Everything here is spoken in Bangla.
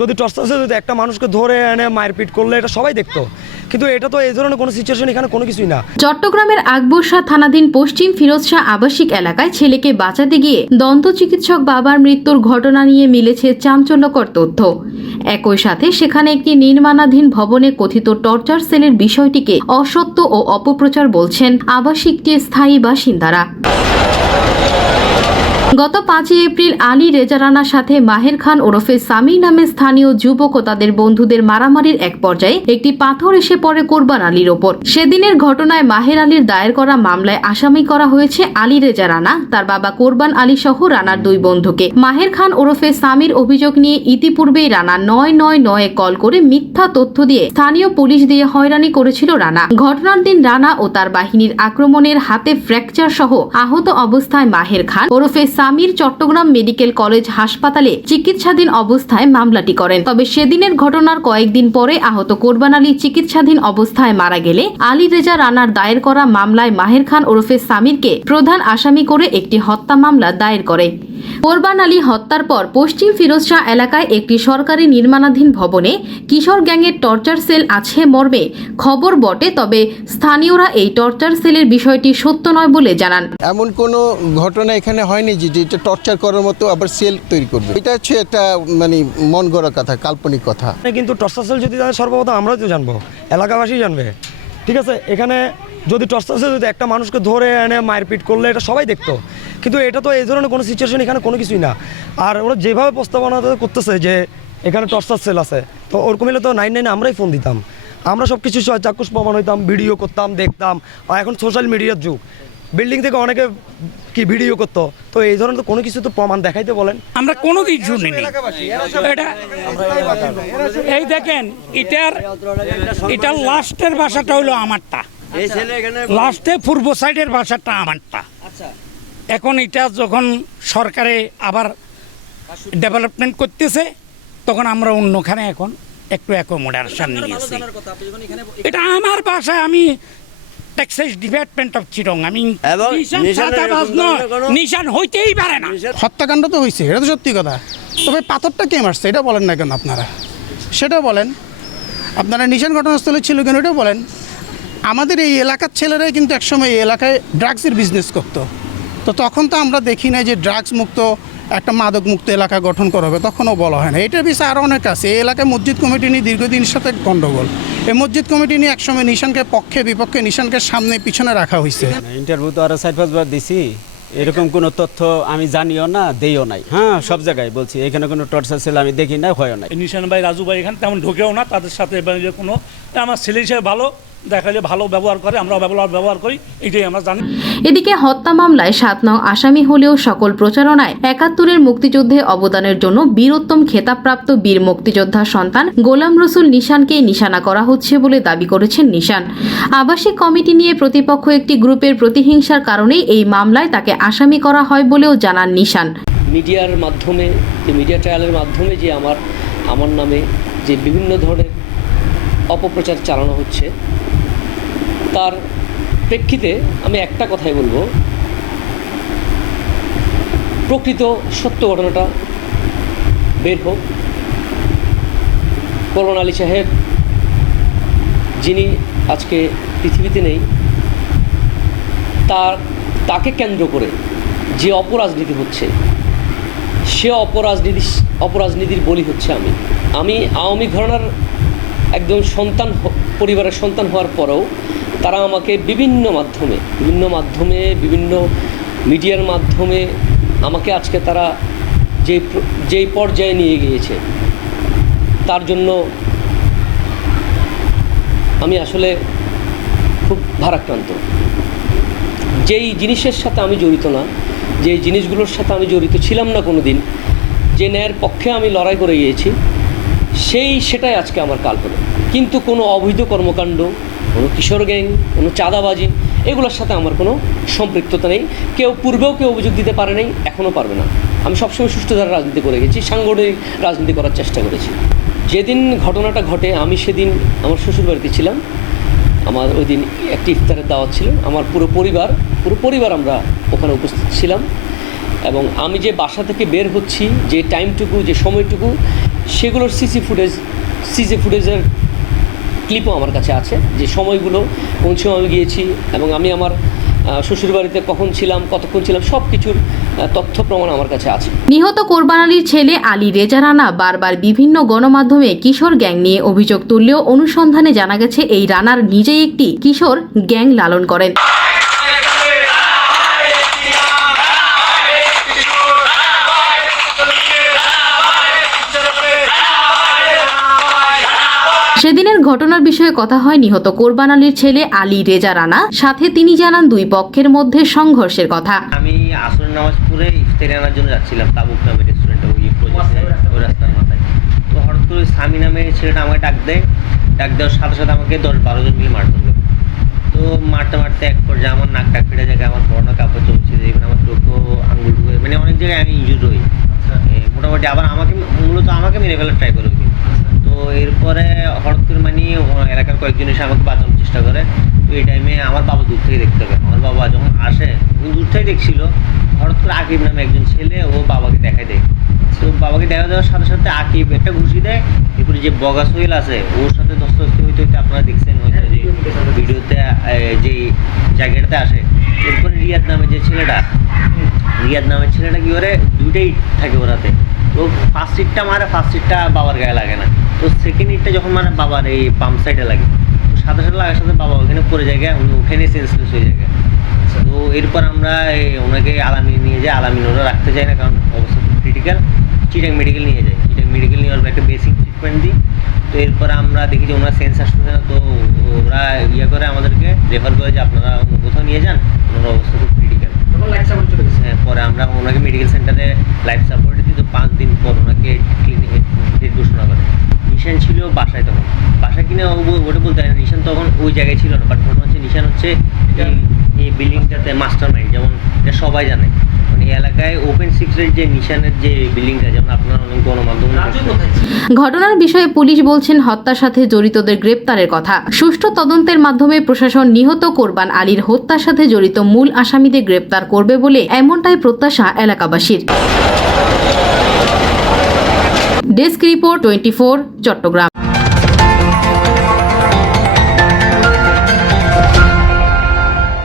যদি টর্চার যদি একটা মানুষকে ধরে এনে মারপিট করলে এটা সবাই দেখতো, কিন্তু এটা তো এই ধরনের কোনো সিচুয়েশন এখানে কোনো কিছুই না। চট্টগ্রামের আকবরশাহ থানাধীন পশ্চিম ফিরোজশাহ আবাসিক এলাকায় ছেলেকে বাঁচাতে গিয়ে দন্ত চিকিৎসক বাবার মৃত্যুর ঘটনা নিয়ে মিলেছে চাঞ্চল্যকর তথ্য। একই সাথে সেখানে একটি নির্মাণাধীন ভবনে কথিত টর্চার সেলের বিষয়টিকে অসত্য ও অপপ্রচার বলছেন আবাসিকটির স্থায়ী বাসিন্দারা। গত 5 এপ্রিল আলী রেজা রানার সাথে মাহের খান ওরফে সামি নামে স্থানীয় যুবক ও তাদের বন্ধুদের মারামারির এক পর্যায়ে একটি পাথর এসে পড়ে কোরবান আলীর ওপর। সেদিনের ঘটনায় মাহের আলীর দায়ের করা মামলায় আসামি করা হয়েছে আলী রেজা রানা, তার বাবা কোরবান আলী সহ রানার 2 বন্ধুকে। মাহের খান ওরফে সামির অভিযোগ নিয়ে ইতিপূর্বেই রানা 999 কল করে মিথ্যা তথ্য দিয়ে স্থানীয় পুলিশ দিয়ে হয়রানি করেছিল রানা। ঘটনার দিন রানা ও তার বাহিনীর আক্রমণের হাতে ফ্র্যাকচার সহ আহত অবস্থায় মাহের খান ওরফে সামির চট্টগ্রাম মেডিকেল কলেজ হাসপাতালে চিকিৎসাধীন অবস্থায় মামলাটি করেন। তবে সেদিনের ঘটনার কয়েকদিন পরে আহত কোরবান আলী চিকিৎসাধীন অবস্থায় মারা গেলে আলী রেজা রানার দায়ের করা মামলায় মাহের খান ওরফে সামিরকে প্রধান আসামি করে একটি হত্যা মামলা দায়ের করে। কোরবান আলী হত্যার পর পশ্চিম ফিরোজশাহ এলাকায় একটি সরকারি নির্মাণাধীন ভবনে কিশোর গ্যাংয়ের টর্চার সেল আছে মর্মে খবর বটে, তবে স্থানীয়রা এই টর্চার সেলের বিষয়টি সত্য নয় বলে জানান। এমন কোনো ঘটনা এখানে হয়নি যে এটা টর্চার করার মতো আবার সেল তৈরি করবে। এটা হচ্ছে একটা মানে মন গড়া কথা, কাল্পনিক কথা। কিন্তু টর্চার সেল যদি তাদের সর্বপ্রথম আমরাই তো জানবো, এলাকাবাসী জানবে। ঠিক আছে, এখানে যদি টর্চার সেল যদি একটা মানুষকে ধরে এনে মারপিট করলে এটা সবাই দেখতো, কিন্তু এটা তো এই ধরনের কোনো সিচুয়েশন এখানে কোনো কিছুই না। আর ওরা যেভাবে প্রস্তাবনা করতেছে যে এখানে টর্চার সেল আছে, তো ওরকম হলে তো 999 আমরাই ফোন দিতাম, আমরা সব কিছু চাক্ষুষ প্রমাণ হইতাম, ভিডিও করতাম, দেখতাম। আর এখন সোশ্যাল মিডিয়ার যুগ, বিল্ডিং থেকে অনেকে কি ভিডিও করতো, তো এই ধরনের তো কোনো কিছু তো প্রমাণ দেখাইতে বলেন। আমরা কোনোদিন শুনিনি এটা। এই দেখেন, এটার লাস্টের বাসাটা হলো আমারটা, লাস্টে পূর্ব সাইডের বাসাটা আমারটা। এখন এটা যখন সরকারে আবার ডেভেলপমেন্ট করতেছে, তখন আমরা অন্যখানে এখন একটু অ্যাকোমোডেশন নিয়েছি। এটা আমার বাসায়, আমি টেক্সাস ডিপার্টমেন্ট অফ চিটং, আমি নিশান হইতেই পারে না। হত্যাকাণ্ড তো হয়েছে, এটা তো সত্যি কথা। তবে পাথরটা কে মারছে এটা বলেন না কেন আপনারা, সেটাও বলেন। আপনারা নিশান ঘটনাস্থলে ছিল কেন এটাও বলেন। আমাদের এই এলাকার ছেলেরাই কিন্তু একসময় এই এলাকায় ড্রাগসের বিজনেস করতো, তো তখন তো আমরা দেখি না যে ড্রাগস মুক্ত একটা মাদক মুক্ত এলাকা গঠন করা হবে, তখনও বলা হয় না। এটার বিষয়ে আরও অনেক আছে। এই এলাকায় মসজিদ কমিটি নিয়ে দীর্ঘদিনের সাথে গণ্ডগোল। এই মসজিদ কমিটি নিয়ে একসময় নিশানকে পক্ষে বিপক্ষে, নিশানকে সামনে পিছনে রাখা হয়েছে। ইন্টারভিউ তো আরও 4-5 বার দিছি, এরকম কোনো তথ্য আমি জানিও না, দেইও নাই। হ্যাঁ, সব জায়গায় বলছি এখানে কোনো টর্চার সেল আমি দেখি না, হয়ও নাই। নিশান ভাই, রাজু ভাই এখানে তেমন ঢোকেও না, তাদের সাথে কোনো, আমার ছেলে হিসেবে ভালো দেখালে ভালো ব্যবহার করে, আমরা ব্যবহার করি, এটাই আমরা জানি। এদিকে হত্যা মামলায় 7 নং আসামি হলেও সকল প্রচারণায় 71-এর মুক্তিযুদ্ধে অবদানের জন্য বীরোত্তম খেতাবপ্রাপ্ত বীর মুক্তিযোদ্ধার সন্তান গোলাম রসুল নিশানকে নিশানা করা হচ্ছে বলে দাবি করেছেন নিশান। আবাসিক কমিটি নিয়ে প্রতিপক্ষ একটি গ্রুপের প্রতিহিংসার কারণেই এই মামলায় তাকে আসামি করা হয় বলেও জানান নিশান। মিডিয়ার মাধ্যমে, যে মিডিয়া ট্রায়ালের মাধ্যমে যে আমার নামে যে বিভিন্ন ধরনের অপপ্রচার চালানো হচ্ছে, তার প্রেক্ষিতে আমি একটা কথাই বলবো, প্রকৃত সত্য ঘটনাটা বের হোক। কোরবান আলী সাহেব যিনি আজকে পৃথিবীতে নেই, তাকে কেন্দ্র করে যে অপরাজনীতি হচ্ছে, সে অপরাজনীতির বলি হচ্ছে আমি আওয়ামী ঘরানার একজন সন্তান, পরিবারের সন্তান হওয়ার পরেও তারা আমাকে বিভিন্ন মাধ্যমে বিভিন্ন মিডিয়ার মাধ্যমে আমাকে আজকে তারা যেই পর্যায়ে নিয়ে গিয়েছে, তার জন্য আমি আসলে খুব ভারাক্রান্ত। যেই জিনিসের সাথে আমি জড়িত না, যেই জিনিসগুলোর সাথে আমি জড়িত ছিলাম না কোনো দিন, যে ন্যায়ের পক্ষে আমি লড়াই করে গিয়েছি, সেটাই আজকে আমার কাল হলো। কিন্তু কোনো অবৈধ কর্মকাণ্ড, কোনো কিশোর গ্যাং, কোনো চাঁদাবাজি, এগুলোর সাথে আমার কোনো সম্পৃক্ততা নেই। পূর্বেও কেউ অভিযোগ দিতে পারে নাই, এখনও পারবে না। আমি সবসময় সুষ্ঠু ধারা রাজনীতি করে গেছি, সাংগঠনিক রাজনীতি করার চেষ্টা করেছি। যেদিন ঘটনাটা ঘটে, আমি সেদিন আমার শ্বশুরবাড়িতে ছিলাম। আমার ওই দিন একটি ইফতারের দাওয়াত ছিল, আমার পুরো পরিবার আমরা ওখানে উপস্থিত ছিলাম। এবং আমি যে বাসা থেকে বের হচ্ছি, যে টাইমটুকু, যে সময়টুকু, সেগুলোর সিসি ফুটেজের ক্লিপও আমার কাছে আছে, যে সময়গুলো কোন সময় আমি গিয়েছি এবং আমি আমার শ্বশুরবাড়িতে কখন ছিলাম, কতক্ষণ ছিলাম, সব কিছুর তথ্য প্রমাণ আমার কাছে আছে। নিহত কোরবান আলীর ছেলে আলী রেজা রানা বারবার বিভিন্ন গণমাধ্যমে কিশোর গ্যাং নিয়ে অভিযোগ তুললেও অনুসন্ধানে জানা গেছে এই রানার নিজেই একটি কিশোর গ্যাং লালন করেন। সেদিনের ঘটনার বিষয়ে কথা হয় নিহত কোরবান আলীর ছেলে আলী রেজা রানা সাথে। তিনি জানান দুই পক্ষের মধ্যে সংঘর্ষের কথা। আমি আসরের নামাজ পড়ে ইফতারি আনার জন্য যাচ্ছিলাম তাবুক নামের রেস্টুরেন্টে, ওই রাস্তার মাথায়। তো হঠাৎ করে স্বামী নামের ছেলেটা আমাকে ডাক দেওয়ার সাথে সাথে আমাকে 10-12 জন মিলে মারতে হবে। তো মারতে এক পর্যায়ে আমার নাক টাক ফেটে জায়গায় আমার পরনো কাপড় চলছে, যেখানে আমার চোখও আঙ্গুল ঢুকে, মানে অনেক জায়গায় আমি ইনজুর হই মোটামুটি। আবার মূলত আমাকে মেরে ফেলার ট্রাই করে। তো এরপরে হঠাৎ করে মানে এলাকার কয়েকজন এসে আমাকে বাঁচানোর চেষ্টা করে। তো এই টাইমে আমার বাবা দূর থেকে দেখতে হবে। আমার বাবা যখন আসে, উনি দূর থেকে দেখছিল, হঠাৎ করে আকিব নামে একজন ছেলে ও বাবাকে দেখায় দেয়। তো বাবাকে দেখা দেওয়ার সাথে সাথে আকিব একটা ঘুষি দেয়। এরপরে যে বগা সোহেল আছে ওর সাথে ধস্তাধস্তি হইতে আপনারা দেখছেন হয়তো যে ভিডিওতে, যে জায়গাটাতে আসে। এরপরে রিয়াদ নামের ছেলেটা কি করে, দুইটাই থাকে ওরাতে। তো ফার্স্ট হিটটা মারে, ফার্স্ট হিটটা বাবার গায়ে লাগে না। তো সেকেন্ড হিটটা যখন মানে বাবার এই পাম্প সাইডে লাগে, তো সাথে লাগার সাথে বাবা ওখানে পড়ে যায়, উনি ওখানে সেন্সলেস হয়ে যায়। তো এরপর আমরা ওনাকে আলামিন নিয়ে যাই। আলামিন ওরা রাখতে চায় না, কারণ অবস্থা ক্রিটিক্যাল। চিটাং মেডিকেল নিয়ে যাই। চিটাং মেডিকেল নিয়ে ওর একটা বেসিক ট্রিটমেন্ট দিই। তো এরপর আমরা দেখি যে ওনার সেন্স আসতেছে না। তো ওরা করে আমাদেরকে রেফার করে যে আপনারা অন্য কোথাও নিয়ে যান, ওনার অবস্থা খুব ক্রিটিক্যাল। হ্যাঁ, পরে আমরা ওনাকে মেডিকেল সেন্টারে লাইফ সাপোর্ট দিই। তো 5 দিন পর ওনাকে ক্লিনিকে ডেট ঘোষণা করে। নিশান ছিল বাসায়, তখন বাসায় কিনা ওটা বলতে হয় না, নিশান তখন ওই জায়গায় ছিল না। বাট ঘটনা হচ্ছে নিশান হচ্ছে এই বিল্ডিংটাতে মাস্টার মাইন্ড, যেমন এটা সবাই জানে। মানে এই এলাকায় ওপেন সিক্রেট যে নিশানের যে বিল্ডিংটা, যেমন আপনারা অনেক গণমাধ্যমে ঘটনার বিষয়ে পুলিশ বলছেন হত্যার সাথে জড়িতদের গ্রেপ্তারের কথা। সুষ্ঠু তদন্তের মাধ্যমে প্রশাসন নিহত কোরবান আলীর হত্যার সাথে জড়িত মূল আসামিদের গ্রেপ্তার করবে বলে এমনটাই প্রত্যাশা এলাকাবাসীর। Desk report 24 Chittagong.